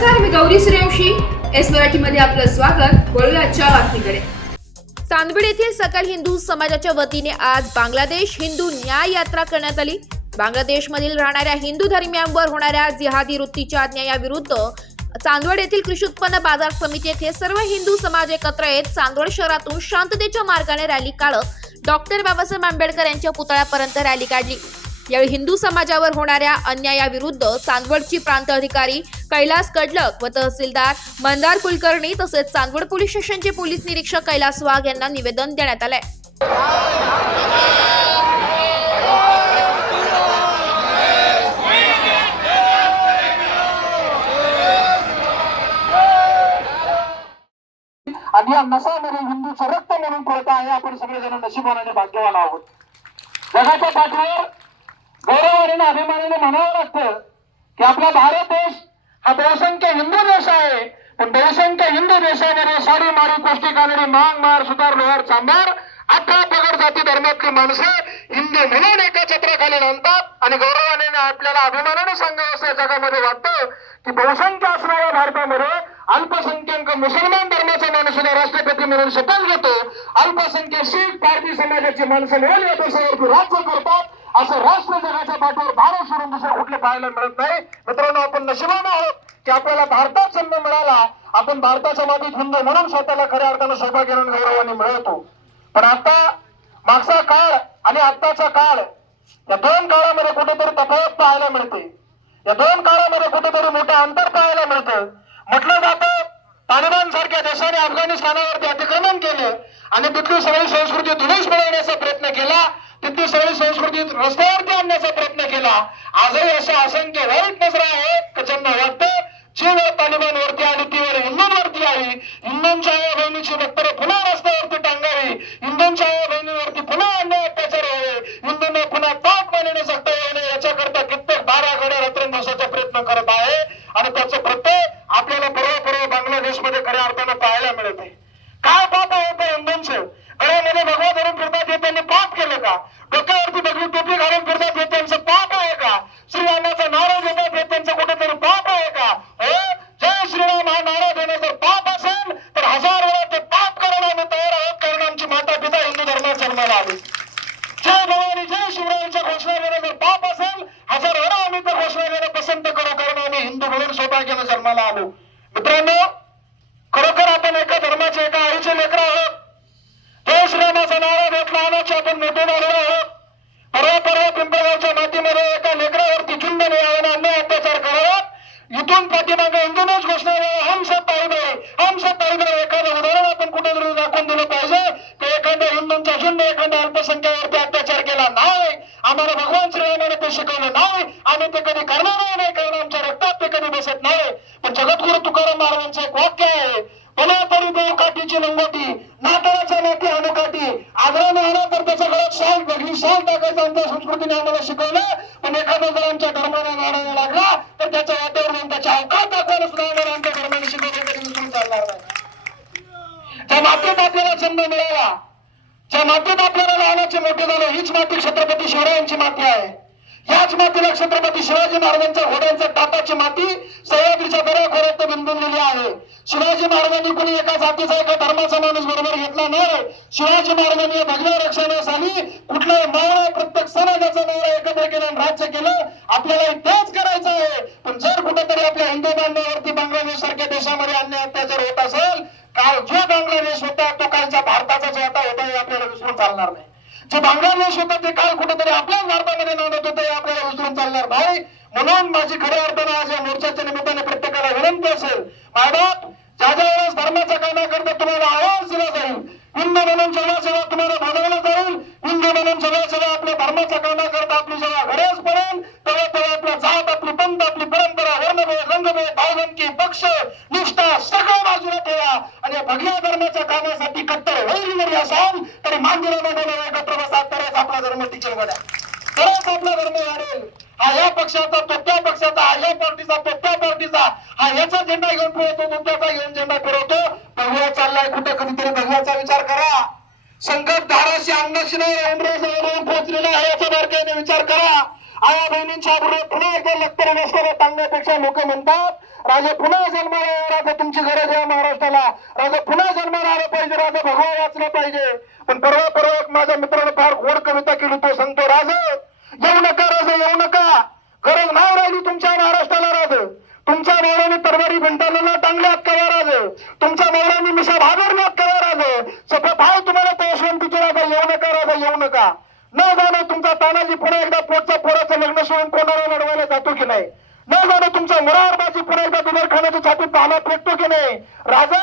नमस्कार, मी गौरी सूर्यवंशी. एस मराठीमध्ये आपलं स्वागत. वळूया आजच्या बातमीकडे. चांदवड येथील सकल हिंदू समाजाच्या वतीने आज बांगलादेश हिंदू न्याय यात्रा करण्यात आली. बांगलादेशमधील राहणाऱ्या हिंदू धर्मियांवर होणाऱ्या जिहादी वृत्तीच्या अन्यायाविरुद्ध चांदवड येथील कृषी उत्पन्न बाजार समिती येथे सर्व हिंदू समाज एकत्र येत चांदवड शहरातून शांततेच्या मार्गाने रॅली काढत डॉक्टर बाबासाहेब आंबेडकर यांच्या पुतळ्यापर्यंत रॅली काढली. यावेळी हिंदू समाजावर होणाऱ्या अन्यायाविरुद्ध चांदवडची प्रांत अधिकारी कैलास कडलक व तहसीलदार मंदार कुलकर्णी तसेच चांदवड पोलीस स्टेशनचे पोलीस निरीक्षक कैलास वाघ यांना निवेदन देण्यात आले. आणि या नसामध्ये हिंदूचं रक्त म्हणून पडत आहे. आपण सगळेजण नशिबाने भाग्यवान आहोत. जगाच्या पाठीवर गौरवाने अभिमानाने म्हणावं लागतं की आपला भारत देश हा बहुसंख्य हिंदू देश आहे. पण बहुसंख्य हिंदू देशामध्ये साडी मारी कोष्टी कानडी मांग मार सुतार लोहार चांभार 18 पगड जाती धर्मातली माणसं हिंदू म्हणून एका छत्राखाली आणतात. आणि गौरवाने आपल्याला अभिमानाने सांगावं असं जगामध्ये वाटतं की बहुसंख्य असणाऱ्या भारतामध्ये अल्पसंख्याक मुसलमान धर्माचा माणूस सुद्धा राष्ट्रपती म्हणून शपथ घेतो. अल्पसंख्याक शीख पारधी समाजाची माणसं मिळून या देशावरती राज्य करतात. असं राष्ट्र जगाच्या पाठीवर भारत सोडून दुसरं कुठले पाहायला मिळत नाही. मित्रांनो, आपण नशिबान आहोत की आपल्याला भारतात जन्म मिळाला. आपण भारताच्या मातीत हिंदू म्हणून स्वतःला खऱ्या अर्थानं सौभाग्याने गौरवाने मिळवतो. पण आता मागचा काळ आणि आत्ताचा काळ या दोन काळामध्ये कुठेतरी तफावत पाहायला मिळते. या दोन काळामध्ये कुठेतरी मोठं अंतर पाहायला मिळतं. म्हटलं जातं तालिबान सारख्या देशाने अफगाणिस्तानावरती अतिक्रमण केलं आणि तिथली सगळी संस्कृती धुळीस मिळवण्याचा प्रयत्न केला. तिथली सगळी संस्कृती रस्त्यावरती आणण्याचा प्रयत्न केला. आजही अशा असंख्य वाईट नजरा आहेत ज्यांना वाटतं जी वेळ तालिबानवरती आली ती वेळ हिंदूंवरती आली. हिंदूंच्या आई बहिणीची रक्तं पुन्हा रस्त्यावरती टांगावी. हिंदूंच्या आई बहिणीवरती पुन्हा अन्याय अत्याचार व्हावे. हिंदूंना पुन्हा ताप मानणे सकता येणे याच्याकरता कित्येक 12 घड्या रात्रंदिवसाचा प्रयत्न करत आहे. आणि त्याचं प्रत्यय आपल्याला परवा बांगलादेशमध्ये खऱ्या अर्थानं पाहायला मिळत आहे. काय पाप आहे त्या हिंदूंचं? गळ्यामध्ये भगवा धरून फिरतात हे त्यांनी पाप केलं का? डोक्यावरती बगली टोपी घालून फिरतात हे त्यांचं पाप आहे का? श्रीरामाचा नारा देतात हे त्यांचं कुठेतरी पाप आहे का? हो, जय श्रीराम हा नारा देणं जर पाप असेल तर 1000 वेळा ते पाप करायला आम्ही तयार आहोत. कारण आमची माता पिता हिंदू धर्मात जन्माला आली. जय भवानी जय शिवरायांच्या घोषणा देणं जर पाप असेल 1000 वेळा आम्ही तर घोषणा देणं पसंत करू. कारण आम्ही हिंदू म्हणून सौभाग्याने जन्माला आलो. मित्रांनो, खरोखर आपण एका धर्माचे एका आईचे लेकरं आहोत. जय श्रीरामाचा नारा देत लहानाचे आपण मोठे झालेलो आहोत. परवा पिंपळगावच्या मातीमध्ये एका लेकरावरती चुंब मिळावून अन्याय अत्याचार करावा. इथून पाठीमागे हिंदूनेच घोषणा हम सब भाई भाई हम सब भाई भाई. एखादं उदाहरण आपण कुठेतरी दाखवून दिलं पाहिजे की एखाद्या हिंदूंचा झुंड एखाद्या अल्पसंख्यावरती अत्याचार केला नाही. आम्हाला भगवान श्रीरामाने ते शिकवलं नाही. आम्ही ते कधी करणार नाही कारण आमच्या रक्तात ते कधी बसत नाही. पण जगद्गुरु तुकाराम महाराजांचं एक वाक्य आहे, भला तरी देव काठीची लंगोटी नाताळाच्या नाती अनुकाठी. आदराने आला तर त्याच्या गळ्यात शाल बघली शाल टाकायचं आमच्या संस्कृतीने आम्हाला शिकवलं. पण एखादा जर आमच्या धर्माला नाडायला लागला तर त्याच्या वाट्यावर जाऊन त्याच्या अवकाश दाखवायला सुद्धा आम्हाला आमच्या धर्माने शिकवलं कधी विसरून चालणार नाही. ज्या मातीत आपल्याला जन्म मिळाला, ज्या मातीत आपल्याला लहानाचे मोठे झाले, हीच माती छत्रपती शिवरायांची माती आहे. याच मातीला छत्रपती शिवाजी महाराजांच्या घोड्यांच्या ताटाची माती सह्याद्रीच्या दऱ्याखोऱ्यात बिंदुलेली आहे. शिवाजी महाराजांनी कोणी एका जातीचा एका धर्माचा माणूस बरोबर घेतला नाही. शिवाजी महाराजांनी या भगव्या रक्षणासाठी कुठल्याही मावळा प्रत्येक समाजाचा मावळा एकत्र केला आणि राज्य केलं. आपल्याला तेच करायचं आहे. पण जर कुठेतरी आपल्या हिंदू बांधवावरती बांगलादेश सारख्या देशामध्ये अन्याय अत्याचार होत असेल, काल जो बांगलादेश होता तो कालच्या भारताचा जो आता होता हे आपल्याला विसरून चालणार नाही. जे बांगलादेश होतं ते काल कुठेतरी आपल्याच भारतामध्ये नांदत होतं हे आपल्याला विसरून चालणार नाही. म्हणून माझी खऱ्या अर्थानं आज या मोर्चाच्या निमित्ताने प्रत्येकाला विनंती असेल, मायबाप ज्या ज्या वेळेस धर्माच्या कामाकरता तुम्हाला आवाज दिला जाईल, हिंदू म्हणून समाजसेवा तुम्हाला भागवलं जाईल, हिंदू म्हणून समाजसेवा आपल्या धर्माच्या कामाकरता आपली जेव्हा गरज पडेल तेव्हा तेव्हा आपला जात आपली पंथ आपली परंपरा वर्णभेद रंगभेद भावबंदकी पक्ष निष्ठा सगळं बाजूला ठेवा आणि या भगव्या धर्माच्या कामासाठी कट्टर वैरी जरी असाल तरी मांडीला बांधायला एकत्र बसा. तरच आपला धर्म टिकेल बघा, तरच आपला धर्म वाढेल. हा या पक्षाचा तो त्या पक्षाचा, हा या पार्टीचा तो त्या पार्टीचा, हा याचा झेंडा घेऊन फिरवतो तो त्याचा घेऊन झेंडा फिरवतो. भगवा चाललाय कुठे, कधीतरी भगव्याचा विचार करा. संकट धाराशी अंगाशी नाही पोहोचलेला आहे याचा बारकाईने विचार करा. आया बहिणींच्या बरोबर पुन्हा एकदा लक्तर नसताना टांगण्यापेक्षा लोक म्हणतात राजा पुन्हा जन्माला या, राजा तुमची गरज आहे महाराष्ट्राला, राजा पुन्हा जन्माला आलं पाहिजे, राजा भगवा वाचलं पाहिजे. पण परवा एक माझ्या मित्राने फार गोड कविता केली. तो सांगतो राजा येऊ नका, राजा येऊ नका, गरज नाही राहिली तुमच्या महाराष्ट्राला. राजा तुमच्या नवऱ्याने तरवारी भिंटाला टांगल्यात कवा, राजा तुमच्या नवऱ्याने मिशा भागरण्यात कवा, राजा शपथ आहे तुम्हाला त्या यशवंतीची, राजा येऊ नका, राजा येऊ नका. न जाणं तुमचा तानाजी पुन्हा एकदा पोटच्या पोराचं लग्न सोडून कोणाला लढवायला जातो की नाही, न जाणं तुमचा मुरारबाजी पुन्हा एकदा दुधारखान्याच्या छातीत पाला फेकतो की नाही. राजा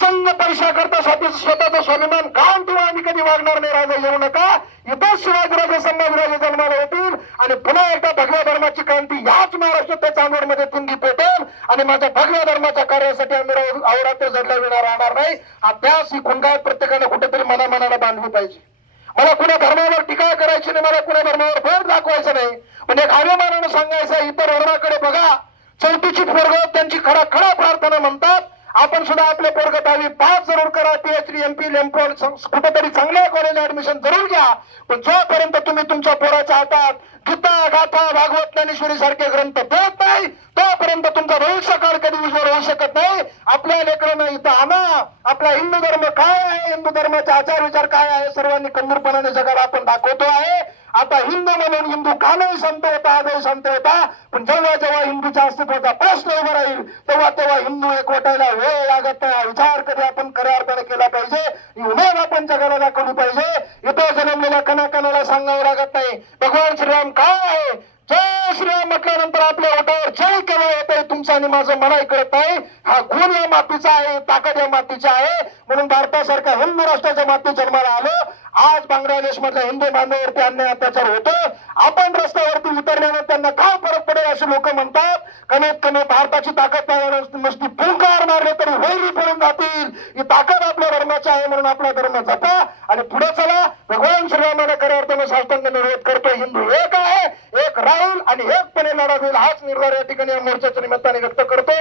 चंग पैसा करता स्वतःचा स्वाभिमान गाऊन ठेवा, आम्ही कधी वागणार नाही. राजा येऊ नका. इथंच शिवाजीराजे संभाजीराजे जन्माला येतील आणि पुन्हा एकदा भगव्या धर्माची क्रांती याच महाराष्ट्रात चांदवडमध्ये तुंगी पेटेल आणि माझ्या भगव्या धर्माच्या कार्यासाठी आम्ही अहोरात्र झडल्या विना राहणार नाही. अभ्यास ही खुंगात प्रत्येकाने कुठेतरी मनाला बांधली पाहिजे. मला कुणा धर्मावर टीका करायची नाही, मला कुणा धर्मावर भर दाखवायचं नाही. पण एक अभिमानानं सांगायचं इतर धर्माकडे बघा, चौथीची पोरग त्यांची खरा प्रार्थना म्हणतात. आपण सुद्धा आपले पोरग 10वी पास जरूर करा, PhD MP लेमपोल कुठेतरी चांगल्या कॉलेज ऍडमिशन जरूर घ्या. पण जोपर्यंत तुम्ही तुमच्या पोराच्या हातात गीता गाथा भागवत ज्ञानेश्वरी सारखे ग्रंथ देत नाही तोपर्यंत तुमचा भविष्यकाळ कधी उज्ज्वल होऊ शकत नाही. आपल्या लेकरांना इथं आणा, आपला हिंदू धर्म काय आहे, हिंदू धर्माचे आचार विचार काय आहे, सर्वांनी खंबीरपणाने जगाला आपण दाखवतो आहे. आता हिंदू म्हणून हिंदू कालही संत होता, आजही संत होता. पण जेव्हा हिंदूच्या अस्तित्वाचा प्रश्न उभा राहील तेव्हा हिंदू एकवटायला वेळ लागत नाही. विचार कधी आपण खऱ्या अर्थाने केला पाहिजे, ही उमेद आपण जगाला दाखवली पाहिजे. इथं जन्मलेल्या कणाकणाला सांगावं लागत नाही भगवान श्रीराम काय आहे. जय श्रीराम म्हटल्यानंतर आपल्या ओठावर जय केव्हा येत आहे तुमचं आणि माझं मलाही कळत नाही. हा गुण या मातीचा आहे, ताकद या मातीची आहे. म्हणून भारतासारख्या हिंदू राष्ट्राच्या माती जन्माला आलं. आज बांगलादेश मधल्या हिंदू बांधवांवरती अन्याय अत्याचार होतो. आपण रस्त्यावरती उतरल्यानं त्यांना काय फरक पडेल असे लोक म्हणतात. कमीत कमी भारताची ताकद नसती, फुंकार मारले तरी वैरी पडून जातील. ही ताकद आपल्या धर्माची आहे म्हणून आपला धर्म जपा आणि पुढे चला. भगवान श्रीरामाने खऱ्या अर्थाने साष्टांग निरोध करतो. हिंदू एक आहे, एक राहील आणि एकपणे लढा देईल हाच निर्धार या ठिकाणी या मोर्चाच्या निमित्ताने व्यक्त करतो.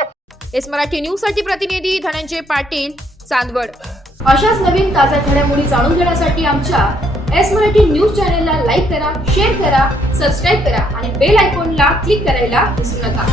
एस मराठी न्यूज साठी प्रतिनिधी धनंजय पाटील, चांदवड. अशाच नवीन ताज्या घडामोडी जाणून घेण्यासाठी आमच्या एस मराठी न्यूज चॅनलला लाईक करा, शेअर करा, सबस्क्राईब करा आणि बेल आयकॉनला क्लिक करायला विसरू नका.